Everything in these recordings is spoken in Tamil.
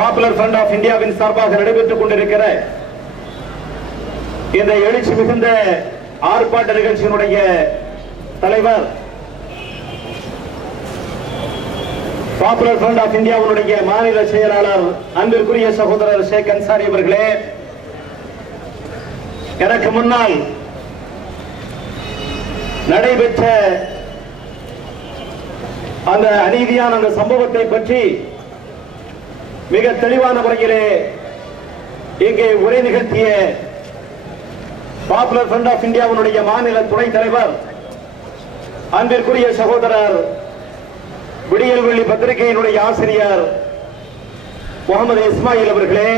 பாப்புலர் ஃப்ரண்ட் ஆஃப் இந்தியாவின் சார்பாக நடைபெற்றுக் கொண்டிருக்கிற இந்த எழுச்சி மிகுந்த ஆர்ப்பாட்ட நிகழ்ச்சியினுடைய தலைவர், பாப்புலர் ஃப்ரண்ட் ஆஃப் இந்தியாவுடைய மாநில செயலாளர் அன்பிற்குரிய சகோதரர் ஷேக் அன்சாரி அவர்களே, எனக்கு முன்னால் நடைபெற்ற அந்த அநீதியான அந்த சம்பவத்தை பற்றி மிக தெளிவான முறையிலே இங்கே உரை நிகழ்த்திய பாப்புலர் ஃப்ரண்ட் ஆஃப் இந்தியாவுடைய மாநில துணைத் தலைவர் அன்பிற்குரிய சகோதரர் விடியல்வெள்ளி பத்திரிகையினுடைய ஆசிரியர் முகமது இஸ்மாயில் அவர்களே,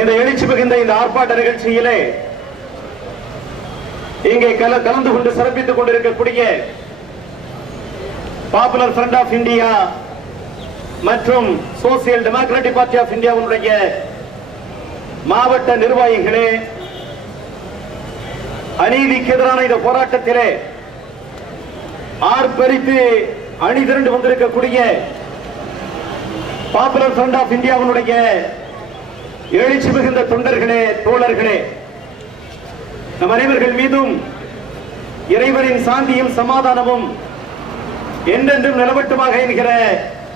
இந்த எழுச்சி மிகுந்த இந்த ஆர்ப்பாட்ட நிகழ்ச்சியிலே இங்கே கலந்து கொண்டு சிறப்பித்துக் கொண்டிருக்கக்கூடிய பாப்புலர் ஃப்ரண்ட் ஆஃப் இந்தியா மற்றும் சோசியல் டெமோக்ராட்டிக் பார்ட்டி ஆஃப் இந்தியாவுடைய மாவட்ட நிர்வாகிகளே, அநீதிக்கு எதிரான இந்த போராட்டத்திலே ஆர்ப்பரித்து அணிதிரண்டு வந்திருக்கக்கூடிய பாப்புலர் ஃப்ரண்ட் ஆஃப் இந்தியாவுடைய எழுச்சி மிகுந்த தொண்டர்களே, தோழர்களே, நம் அனைவர்கள் மீதும் இறைவனின் சாந்தியும் சமாதானமும் என்றென்றும் நிலவட்டுமாக என்கிற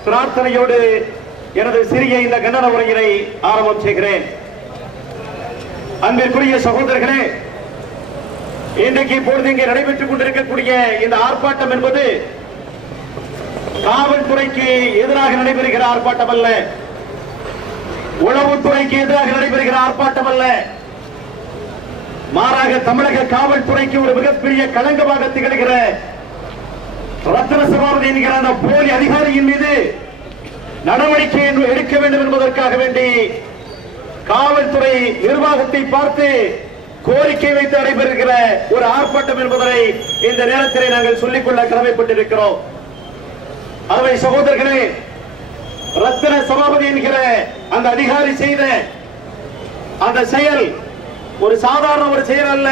பிரார்த்தனையோடு எனது சிறிய இந்த கண்டன உரையினை ஆரம்பம் செய்கிறேன். அன்பிற்குரிய சகோதரர்களே, இன்றைக்கு இப்பொழுது இங்கே நடைபெற்றுக் கொண்டிருக்கக்கூடிய இந்த ஆர்ப்பாட்டம் என்பது காவல்துறைக்கு எதிராக நடைபெறுகிற ஆர்ப்பாட்டம் அல்ல, உளவுத்துறைக்கு எதிராக நடைபெறுகிற ஆர்ப்பாட்டம் அல்ல, மாறாக தமிழக காவல்துறைக்கு ஒரு மிகப்பெரிய களங்கமாக திகழ்கிற ரத்ன சபாபதி என்கிற அந்த போலி அதிகாரியின் மீது நடவடிக்கை எடுக்க வேண்டும் என்பதற்காக வேண்டி காவல்துறை நிர்வாகத்தை பார்த்து கோரிக்கை வைத்து நடைபெறுகிற ஒரு ஆர்ப்பாட்டம் என்பதை இந்த நேரத்திலே நாங்கள் சொல்லிக்கொள்ள கடமைப்பட்டிருக்கிறோம். அவை சகோதரர்களே, ரத்ன சபாபதி என்கிற அந்த அதிகாரி செய்த அந்த செயல் ஒரு சாதாரண ஒரு செயல் அல்ல,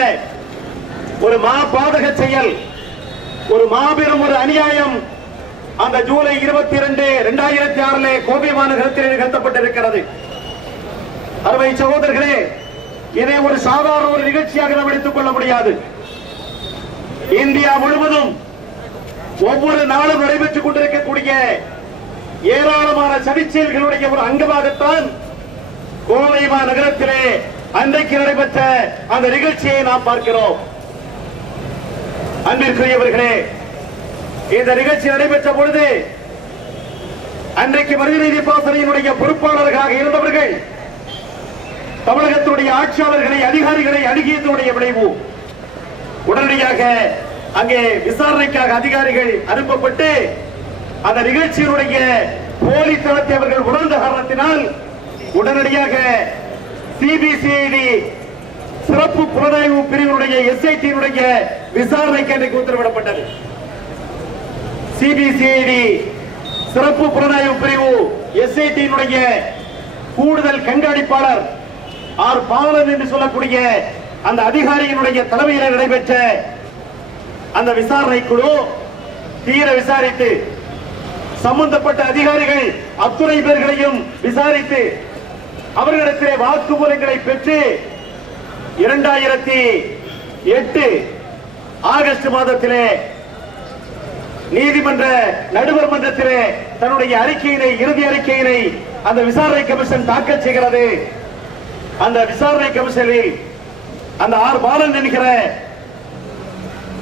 ஒரு மாபாதக செயல், ஒரு மாபெரும் ஒரு அநியாயம். அந்த ஜூலை 22, 2006 கோவை மாநகரத்தில் நிகழ்த்தப்பட்டிருக்கிறது. அருமை சகோதரர்களே, இதை ஒரு சாதாரண ஒரு நிகழ்ச்சியாக நாம் எடுத்துக் கொள்ள முடியாது. இந்தியா முழுவதும் ஒவ்வொரு நாளும் நடைபெற்றுக் கொண்டிருக்கக்கூடிய ஏராளமான சதிச்செயல்களுடைய ஒரு அங்கமாகத்தான் கோவை மாநகரத்திலே அன்றைக்கு நடைபெற்ற அந்த நிகழ்ச்சியை நாம் பார்க்கிறோம். அன்பிற்குரியவர்களே, இந்த நிகழ்ச்சி நடைபெற்ற பொழுது அன்றைக்கு மனிதநீதி பாசறையினுடைய பொறுப்பாளர்களாக இருந்தவர்கள் தமிழகத்துடைய ஆட்சியாளர்களை, அதிகாரிகளை அணுகியதனுடைய விளைவு உடனடியாக அங்கே விசாரணைக்காக அதிகாரிகள் அனுப்பப்பட்டு அந்த நிகழ்ச்சியினுடைய போலி தளத்தை அவர்கள் உணர்ந்த காரணத்தினால் உடனடியாக சிபிசிஐடி சிறப்பு புலனாய்வு பிரிவினுடைய எஸ்ஐடியினுடைய விசாரணைக்கு அன்றைக்கு உத்தரவிடப்பட்டது. சிபிசிஐடி சிறப்பு புலனாய்வு பிரிவு எஸ்ஐடியினுடைய கூடுதல் கண்காணிப்பாளர் ஆர் பாலன் என்று சொல்லக்கூடிய அந்த அதிகாரியினுடைய தலைமையில் நடைபெற்ற அந்த விசாரணை குழு தீர விசாரித்து சம்பந்தப்பட்ட அதிகாரிகள் அத்துணை பேர்களையும் விசாரித்து அவர்களிடத்திலே வாக்குமூலங்களை பெற்று 2008 ஆகஸ்ட் மாதத்திலே நீதிமன்ற நடுவர் மன்றத்திலே தன்னுடைய அறிக்கையினை, இறுதி அறிக்கையினை அந்த விசாரணை கமிஷன் தாக்கல் செய்கிறது. அந்த விசாரணை கமிஷனில் அந்த ஆர் பாலன் என்கிற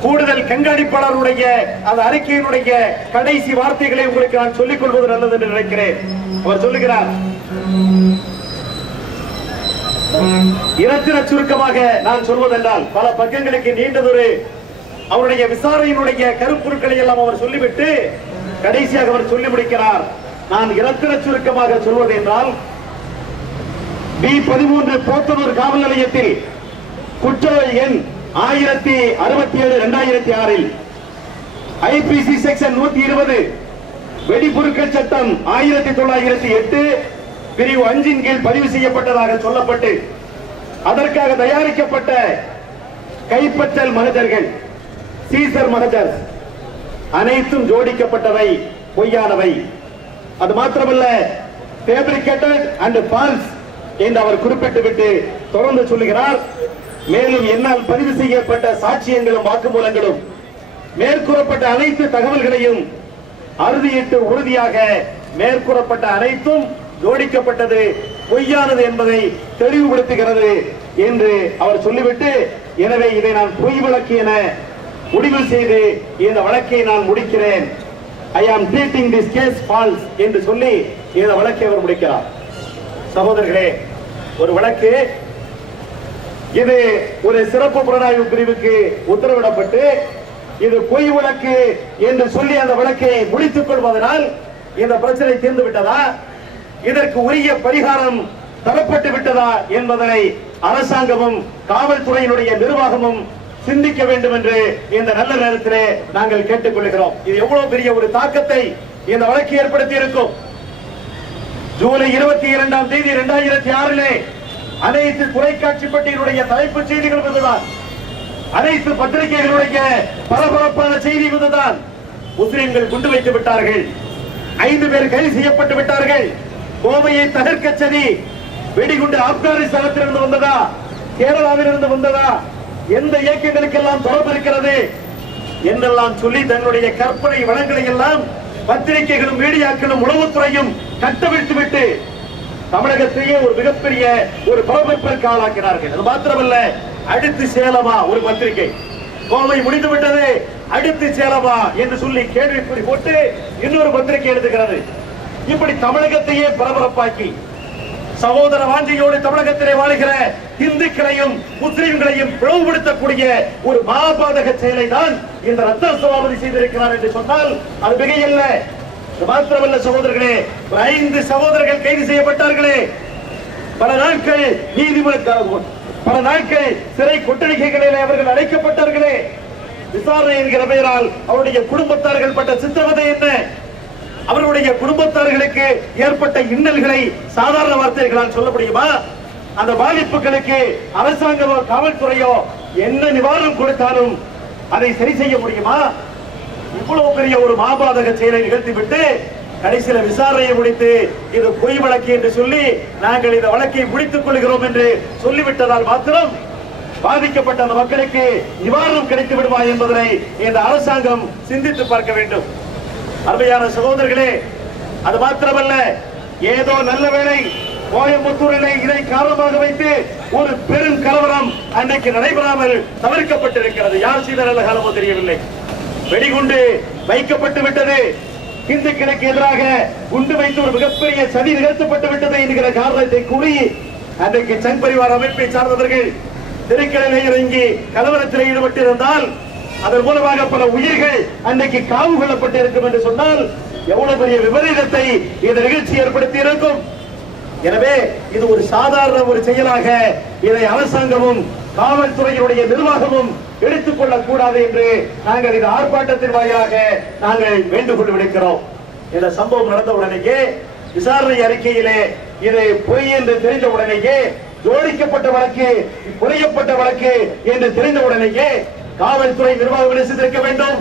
கூடுதல் கண்காணிப்பாளருடைய அந்த அறிக்கையினுடைய கடைசி வார்த்தைகளை உங்களுக்கு நான் சொல்லிக் கொள்வது நல்லது என்று நினைக்கிறேன். அவர் சொல்லுகிறார், இரத்தின சுருக்கமாக நான் சொல்வதென்றால் பல பக்கங்களுக்கு நீண்டதொரு அவருடைய விசாரணையினுடைய கருப்பொருட்களை எல்லாம் அவர் சொல்லிவிட்டு கடைசியாக அவர் சொல்லி முடிக்கிறார். நான் இரத்தின சுருக்கமாக சொல்வது என்றால், B13 போத்தனூர் காவல் நிலையத்தில் குற்றவாளி எண் 1067/2006 ஐபிசி செக்ஷன் 120 வெடிபொருட்கள் சட்டம் 1908 பிரிவு 5 கீழ் பதிவு செய்யப்பட்டதாக சொல்லப்பட்டு அதற்காக தயாரிக்கப்பட்ட கைப்பற்றல் மகஜர்கள், சீசர் மகஜர் அனைத்தும் ஜோடிக்கப்பட்டவை, பொய்யானவை. அது மாத்திரமல்ல ஃபேப்ரிகேட்டட் அண்ட் ஃபால்ஸ் என்று அவர் குறிப்பிட்டு விட்டு தொடர்ந்து சொல்லுகிறார். மேலும் என்னால் பதிவு செய்யப்பட்ட சாட்சியங்களும் வாக்குமூலங்களும் மேற்கூறப்பட்ட அனைத்து தகவல்களையும் அறுதியிட்டு உறுதியாக மேற்கூறப்பட்ட அனைத்தும் ஜோடிக்கப்பட்டது பொய்யானது என்பதை தெளிவுபடுத்துகிறது என்று அவர் சொல்லிவிட்டு, எனவே இதை நான் பொய் வழக்கு என முடிவு செய்து இந்த வழக்கை நான் முடிக்கிறேன், ஐ ஆம் ட்ரீட்டிங் திஸ் கேஸ் ஃபால்ஸ் என்று சொல்லி இந்த வழக்கை அவர் முடிக்கிறார். சகோதரர்களே, ஒரு வழக்கு இது ஒரு சிறப்பு புலனாய்வு பிரிவுக்கு உத்தரவிடப்பட்டு இது பொய் வழக்கு என்று சொல்லி அந்த வழக்கை முடித்துக் கொள்வதனால் இந்த பிரச்சனை தீர்ந்து விட்டதா, இதற்கு உரிய பரிகாரம் தரப்பட்டு விட்டதா என்பதனை அரசாங்கமும் காவல்துறையினுடைய நிர்வாகமும் சிந்திக்க வேண்டும் என்று இந்த நல்ல நேரத்திலே நாங்கள் கேட்டுக் கொள்கிறோம். இது எவ்வளவு பெரிய ஒரு தாக்கத்தை இந்த வழக்கு ஏற்படுத்தி இருக்கும். ஜூலை 22ஆம் தேதி 2006 அனைத்து தொலைக்காட்சி பட்டியலுடைய தலைப்புச் செய்திகள் இதுதான், அனைத்து பத்திரிகைகளுடைய பரபரப்பான செய்தி இதுதான். முஸ்லிம்கள் குண்டு வைத்து விட்டார்கள், 5 பேர் கைது செய்யப்பட்டு விட்டார்கள், கோவையை தகர்க்க சதி, வெடிகுண்டு ஆப்கானிஸ்தானத்திலிருந்து வந்ததா, கேரளாவிலிருந்து வந்ததா, எந்த இயக்கங்களுக்கெல்லாம் தொடர்பு இருக்கிறது என்றெல்லாம் சொல்லி தங்களுடைய கற்பனை வளங்களை எல்லாம் பத்திரிகைகளும் மீடியாக்களும் உளவுத்துறையும் கட்டவிழ்த்து விட்டு தமிழகத்தையே ஒரு மிகப்பெரிய ஒரு பரபரப்பிற்கு ஆளாக்கினார்கள். அது மாத்திரமல்ல, அடுத்து சேலமா ஒரு பத்திரிகை, கோவை முடிந்து விட்டது அடுத்து சேலமா என்று சொல்லி கேள்விக்குறி போட்டு இன்னொரு பத்திரிகை எழுதுகிறது. இப்படி தமிழகத்தையே பரபரப்பாக்கி சகோதர வாஞ்சையோடு தமிழகத்திலே வாழ்கிற இந்துக்களையும் முஸ்லிம்களையும் பிளவுபடுத்தக்கூடிய ஒரு மாபாதக செயலை தான் இந்த ரத்ன சபாபதி செய்திருக்கிறார் என்று சொன்னால் அது மிகையல்ல. மாத்திரமல்ல சகோதரர்களே, 5 சகோதரர்கள் கைது செய்யப்பட்டார்களே, பல நாட்கள் நீதிமன்ற பல நாட்கள் சிறை கொட்டடிகளிலே அவர்கள் அடைக்கப்பட்டார்களே, விசாரணை என்கிற பெயரால் அவருடைய குடும்பத்தார்கள் பட்ட சித்திரவதை என்ன, அவருடைய குடும்பத்தார்களுக்கு ஏற்பட்ட இன்னல்களை சாதாரண வார்த்தைகளால் சொல்ல முடியுமா? அந்த பாதிப்புகளுக்கு அரசாங்கமோ காவல்துறையோ என்ன நிவாரணம் கொடுத்தாலும் அதை சரி செய்ய முடியுமா? இவ்வளவு பெரிய ஒரு மாபாதக செயலை நிகழ்த்திவிட்டு கடைசியில விசாரணையை முடித்து இது பொய் வழக்கு என்று சொல்லி நாங்கள் இந்த வழக்கை முடித்துக் கொள்கிறோம் என்று சொல்லிவிட்டதால் மாத்திரம் பாதிக்கப்பட்ட அந்த மக்களுக்கு நிவாரணம் கிடைத்து விடுமா என்பதனை இந்த அரசாங்கம் சிந்தித்து பார்க்க வேண்டும். அருமையான சகோதரர்களே, அது மாத்திரமல்ல, ஏதோ நல்ல வேளை கோயம்புத்தூரிலே இதை காரணமாக வைத்து ஒரு பெரும் கலவரம் அன்றைக்கு நடைபெறாமல் தவிர்க்கப்பட்டிருக்கிறது. யார் செய்த நல்ல காலமோ தெரியவில்லை. வெடிகுண்டு வைக்கப்பட்டு விட்டது, இந்துக்களுக்கு எதிராக குண்டு வைத்து ஒரு மிகப்பெரிய சதி நிகழ்த்தப்பட்டு விட்டது என்கிற காரணத்தை கூறி அன்றைக்கு சங் பரிவார் அமைப்பை சார்ந்தவர்கள் தெருக்களிலே இறங்கி கலவரத்தில் ஈடுபட்டிருந்தால் அதன் மூலமாக பல உயிர்கள் அன்றைக்கு காவு கொள்ளப்பட்டு இருக்கும் என்று சொன்னால் எவ்வளவு பெரிய விபரீதத்தை இந்த நிகழ்ச்சி ஏற்படுத்தி இருக்கும். எனவே இது ஒரு சாதாரண ஒரு செயலாக இதை அரசாங்கமும் காவல்துறையினுடைய நிர்வாகமும் எடுத்துக் கொள்ளக்கூடாது என்று நாங்கள் இந்த ஆர்ப்பாட்டத்தின் வாயிலாக நாங்கள் வேண்டுகோள் விடுக்கிறோம். இந்த சம்பவம் நடந்த உடனேயே விசாரணை அறிக்கையிலே இது பொய் என்று தெரிந்த உடனேயே, ஜோடிக்கப்பட்ட வழக்கு புரியப்பட்ட வழக்கு என்று தெரிந்த உடனேயே காவல்துறை நிர்வாகம் என்ன செய்திருக்க வேண்டும்?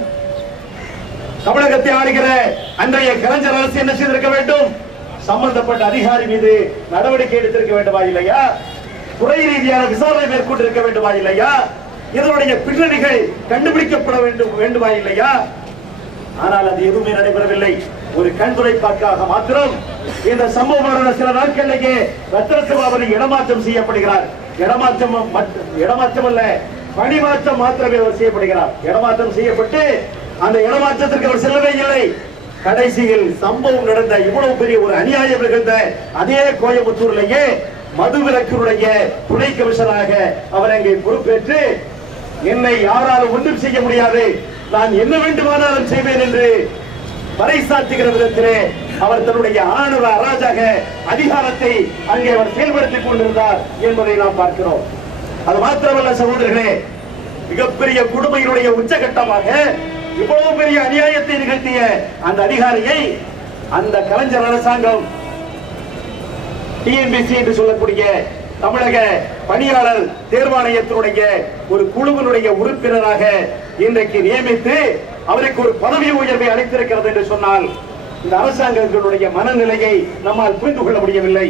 தமிழகத்தை ஆளுகிற அன்றைய கலைஞர் அரசு என்ன செய்திருக்க வேண்டும்? சம்பந்தப்பட்ட அதிகாரி மீது நடவடிக்கை எடுத்திருக்க வேண்டுமா இல்லையா? துறை ரீதியான விசாரணை மேற்கொண்டிருக்க வேண்டுமா இல்லையா? இதனுடைய பின்னணிகள் கண்டுபிடிக்கப்பட வேண்டுமா இல்லையா? ஆனால் அது எதுவுமே நடைபெறவில்லை. ஒரு கண்துடைப்பாக்காக மாத்திரம் இந்த சம்பவமான சில நாட்களிலேயே ரத்ன சபாபதி இடமாற்றம் செய்யப்படுகிறார். இடமாற்றம் அல்ல, பணிமாற்றம் மாத்திரமே அவர் செய்யப்படுகிறார். இடமாற்றம் செய்யப்பட்டு அந்த இடமாற்றத்திற்கு அவர் செல்லவே இல்லை. கடைசியில் சம்பவம் நடந்த இவ்வளவு பெரிய ஒரு அநியாயம் நிகழ்ந்த அதே கோயம்புத்தூரிலேயே மதுவிலக்கினுடைய துணை கமிஷனராக அவர் அங்கே பொறுப்பேற்று என்னை யாராலும் ஒன்றும் செய்ய முடியாது, நான் என்ன வேண்டுமானாலும் செய்வேன் என்று பறைசாற்றுகிற விதத்திலே அவர் தன்னுடைய ஆணவ அராஜக அதிகாரத்தை அங்கே அவர் செயல்படுத்திக் கொண்டிருந்தார் என்பதை நாம் பார்க்கிறோம். அது மாத்திரமல்ல சகோதரர்களே, மிகப்பெரிய கொடுமையினுடைய உச்சகட்டமாக இவ்வளவு பெரிய அநியாயத்தை நிகழ்த்திய அந்த அதிகாரியை அந்த கலைஞர் அரசாங்கம் டிஎன்பிசி என்று சொல்லக்கூடிய தமிழக பணியாளர் தேர்வாணையத்தினுடைய ஒரு குழுவினுடைய உறுப்பினராக இன்றைக்கு நியமித்து அவருக்கு ஒரு பதவி உயர்வை அளித்திருக்கிறது என்று சொன்னால் இந்த அரசாங்கத்தினுடைய மனநிலையை நம்மால் புரிந்து கொள்ள முடியவில்லை.